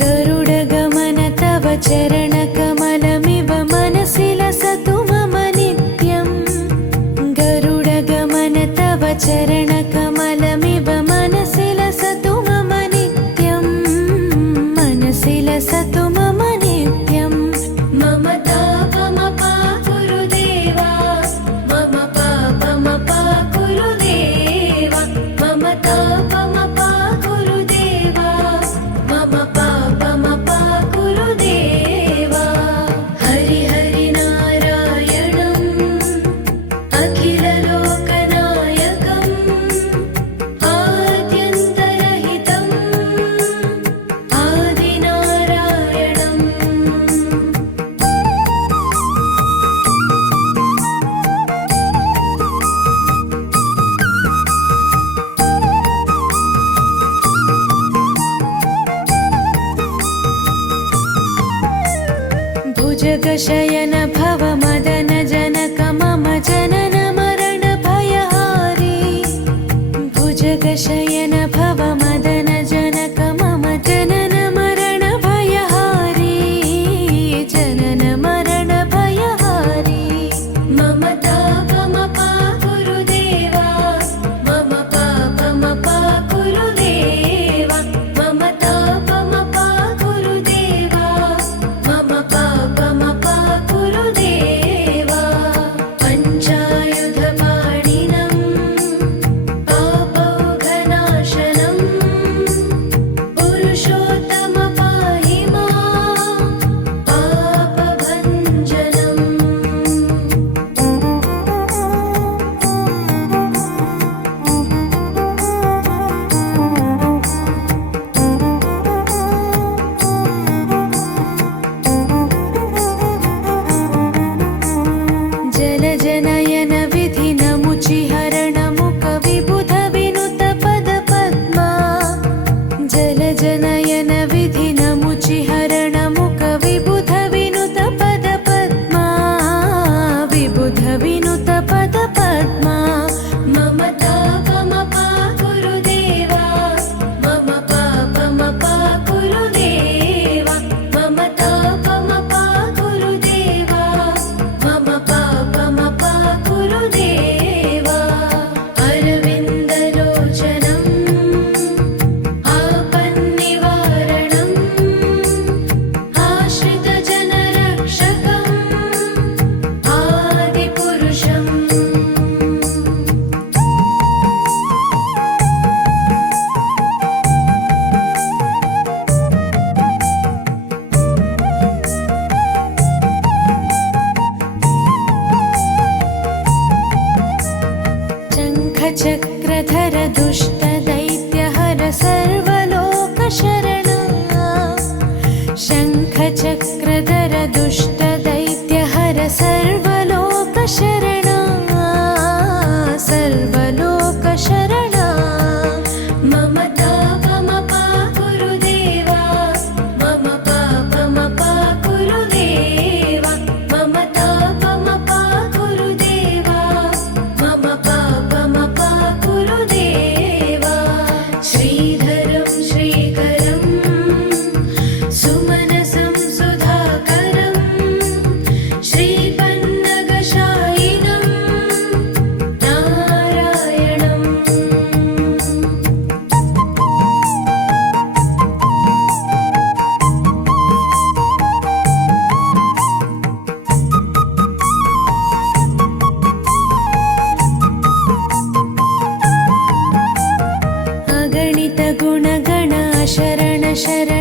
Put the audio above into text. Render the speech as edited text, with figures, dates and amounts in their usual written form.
गरुडगमन तव चरणकमलमिव मनसि लसतु मम नित्यम् गरुडगमन तव चरणकमलमिव मनसि लसतु मम नित्यम् मनसि लसतु मम नित्यम् मम तापमपा गुरुदेवा मम पापमपा गुरुदेवा मम तापमपा गुरुदेवा मम पापमपा गुरुदेवा हरि हरि नारायणम् अखिललोकनायकम् आद्यन्तरहितम् आदिनारायणम् भुजगशयन भव मदन जनक मम जनन मरण भयहारी भुजगशयन भव मदन जनक मम जनन मरण भयहारी जनन मरण भयहारी मम तापमपा गुरुदेवा मम पापमपा गुरुदेवा मम तापमपा गुरुदेवा मम पापमपा गुरुदेवा पञ्चायुधपाणिनम् पापौघनाशनम् पुरुषोत्तम पाहि मां पापभञ्जनम् जलजनयन विधिनमुचिहरणमुख विबुध विनुत पदपद्मा जलजनयन विधिनमुचिहरणमुख विबुध विनुत पदपद्मा विबुध विनुत पदपद्मा मम तापमपा गुरुदेवा मम पापमपा गुरुदेवा मम तापमपा गुरुदेवा मम पापमपा गुरुदेवा अरविन्दलोचनम् आपन्निवारणम् आश्रितजनरक्षकम् आदिपुरुषम् शङ्खचक्रधर दुष्टदैत्यहर सर्वलोकशरणा शङ्खचक्रधर दुष्टदैत्यहर सर्वलोकशरणा सर्वलोकशरणा मम तापमपा गुरुदेवा मम पापमपा गुरुदेवा मम तापमपा गुरुदेवा मम पापमपा गुरुदेवा श्रीधरं श्रीकरं सुमनसं सुधाकरं श्रीपन्नगशायिनं नारायणम् अगणित गुणगण शरण शरण